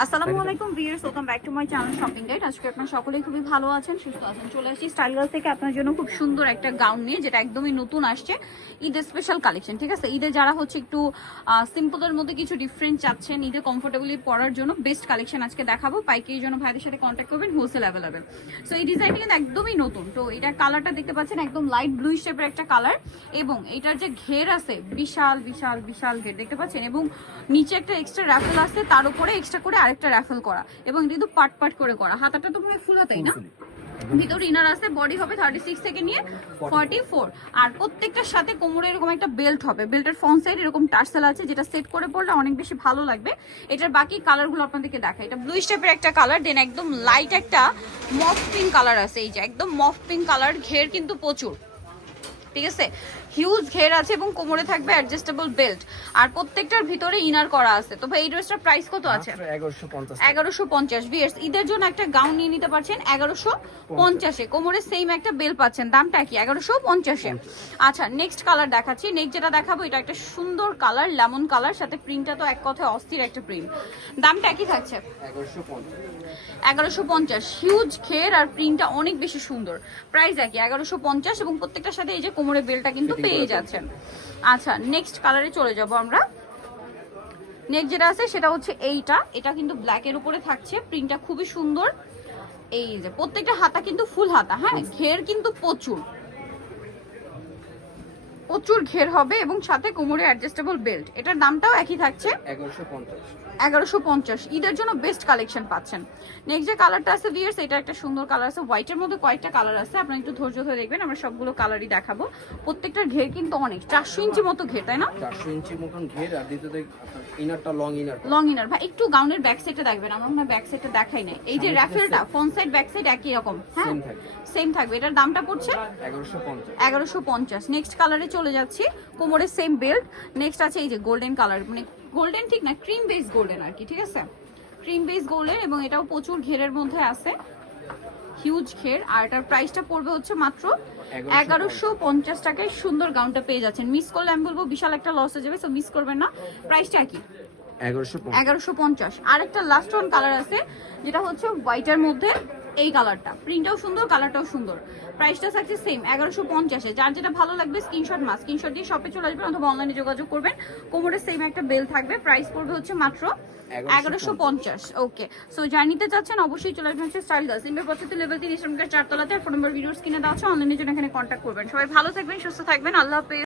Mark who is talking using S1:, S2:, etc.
S1: আসসালামু আলাইকুম viewers welcome back to my channel shopping guide আজকে আপনারা সকলেই খুবই ভালো আছেন সুস্থ আছেন চলে আসি স্টাইল গার্ল থেকে আপনার জন্য খুব সুন্দর একটা গাউন নিয়ে যেটা একদমই নতুন আসছে ঈদের স্পেশাল কালেকশন ঠিক আছে? ঈদে যারা হচ্ছে একটু সিম্পলের মধ্যে কিছু ডিফারেন্ট চাচ্ছেন ঈদে কমফোর্টেবলি পরার জন্য বেস্ট কালেকশন আজকে দেখাবো। পাইকারির জন্য ভাইদের সাথে কন্ট্যাক্ট করবেন হোলসেল অ্যাভেলেবেল সো এই ডিজাইনটা কিন্তু একদমই নতুন। তো এটা কালারটা দেখতে পাচ্ছেন একদম লাইট ব্লু শেপের একটা কালার এবং এটার যে ঘের আছে বিশাল বিশাল বিশাল ঘের দেখতে পাচ্ছেন। এবং নিচে একটা এক্সট্রা র্যাফেল আছে তার উপরে এক্সট্রা করে আরেকটা র্যাফেল করা এবং এটা কিন্তু পাট পাট করে করা। হাতাটা তো পুরো ফুল হাতাই না? ভিতরে ইনার আছে বডি হবে থার্টি সিক্স থেকে নিয়ে ফর্টি ফোর আর প্রত্যেকটার সাথে কোমরে এরকম একটা বেল্ট হবে। বেল্টের ফ্রন্ট সাইড এরকম টার্সেল আছে যেটা সেট করে পড়লে অনেক বেশি ভালো লাগবে। এটার বাকি কালারগুলো আপনাদেরকে দেখাই। এটা ব্লু স্টেপের একটা কালার দেন একদম লাইট একটা মফ পিঙ্ক কালার আছে। এই যে একদম মফ পিঙ্ক কালার ঘের কিন্তু প্রচুর। ঠিক আছে? হিউজ ঘের আছে এবং কোমরে থাকবে অ্যাডজাস্টেবল বেল্ট আর প্রত্যেকটার ভিতরে ইনার করা আছে। তো ভাই এই ড্রেসটার প্রাইস কত আছে?
S2: এগারোশো পঞ্চাশ
S1: বিয়ার্স ঈদের জন্য একটা গাউন নিয়ে নিতে পারছেন এগারোশো পঞ্চাশে কোমরে সেম একটা বেল পাচ্ছেন। দামটা কি? এগারোশো পঞ্চাশে আচ্ছা নেক্সট কালার দেখাচ্ছি। নেক্সট যেটা দেখাবো এটা একটা সুন্দর কালার লেমন কালার সাথে প্রিন্টটা তো এক কথায় অস্থির একটা প্রিন্ট দামটা কি থাকছে?
S2: এগারোশো পঞ্চাশ।
S1: এগারোশো পঞ্চাশ। হিউজ খের আর প্রিন্টটা অনেক বেশি সুন্দর। প্রাইস একই এগারোশো পঞ্চাশ এবং প্রত্যেকটার সাথে এই যে কোমরে বেলটা কিন্তু পেয়ে যাচ্ছেন। আচ্ছা নেক্সট কালারে চলে যাব আমরা। নেক্সট যেটা আছে সেটা হচ্ছে এইটা। এটা কিন্তু ব্ল্যাকের উপরে থাকছে। প্রিন্টটা খুবই সুন্দর। এই যে প্রত্যেকটা হাতা কিন্তু ফুল হাতা হ্যাঁ? ঘের কিন্তু প্রচুর। প্রচুর ঘের হবে এবং সাথে কোমরে অ্যাডজাস্টেবল বেল্ট এটার দামটাও একই থাকছে।
S2: এগারোশো পঞ্চাশ।
S1: ঈদের জন্য বেস্ট কালেকশন পাচ্ছেন। নেক্সট যে কালারটা আছে ভিয়ার্স এটা একটা সুন্দর কালার আছে। হোয়াইটের মধ্যে কয়েকটা কালার আছে। আপনারা একটু ধৈর্য ধরে দেখবেন আমরা সবগুলো কালারই দেখাবো। প্রত্যেকটার ঘের কিন্তু অনেক। চারশো ইঞ্চি মতো ঘের তাই না?
S2: চারশো ইঞ্চি মতন ঘের আর দ্বিতীয়তে ইনারটা লং ইনার
S1: লং ইনার ভাই একটু গাউনের ব্যাক সাইডটা দেখবেন। আমরা মনে ব্যাক সাইডটা দেখাই নাই। এই যে র্যাফেলটা ফ্রন্ট সাইড ব্যাক সাইড একই রকম। হ্যাঁ? সেম থাকবে। এটার দামটা পড়ছে?
S2: এগারোশো পঞ্চাশ।
S1: এগারোশো পঞ্চাশ। নেক্সট কালারে চলে যাচ্ছি কোমরের সেম বেল্ট নেক্সট আছে এই যে গোল্ডেন কালার মানে গোল্ডেন ঠিক না ক্রিম বেস গোল্ডেন আর কি ঠিক আছে? ক্রিম বেস গোল্ডেন এবং এটাও প্রচুর ঘেরের মধ্যে আছে হিউজ ঘের আর এটার প্রাইসটা পড়বে হচ্ছে মাত্র এগারোশো পঞ্চাশ টাকায় সুন্দর গাউনটা পেয়ে যাচ্ছেন। মিস করলে আমি বলব বিশাল একটা লস হয়ে যাবে সো মিস করবেন না। প্রাইসটা কি
S2: এগারোশো
S1: এগারোশো পঞ্চাশ। আরেকটা লাস্ট ওয়ান কালার আছে যেটা হচ্ছে হোয়াইটের মধ্যে। এই কালারটা প্রিন্টটাও সুন্দর কালারটাও সুন্দর। প্রাইসটা থাকছে সেম এগারোশো পঞ্চাশে। যার যেটা ভালো লাগবে স্ক্রিনশট মাস স্ক্রিনশট দিয়ে শপে চলে আসবেন অথবা অনলাইনে যোগাযোগ করবেন। কোমরে সেম একটা বেল থাকবে। প্রাইস পড়বে হচ্ছে মাত্র এগারোশো পঞ্চাশ। ওকে সো যাই নিতে চাচ্ছেন অবশ্যই চলে আসবেন হচ্ছে স্টাইল গার্লস ইনবে পঁচাত্তর লেভেল তিন ইসলামকার চারতলাতে। ফোন নম্বর ভিডিওস কিনে দেওয়া আছে। অনলাইনে জন্য এখানে কন্ট্যাক্ট করবেন। সবাই ভালো থাকবেন, সুস্থ থাকবেন। আল্লাহ হাফেজ।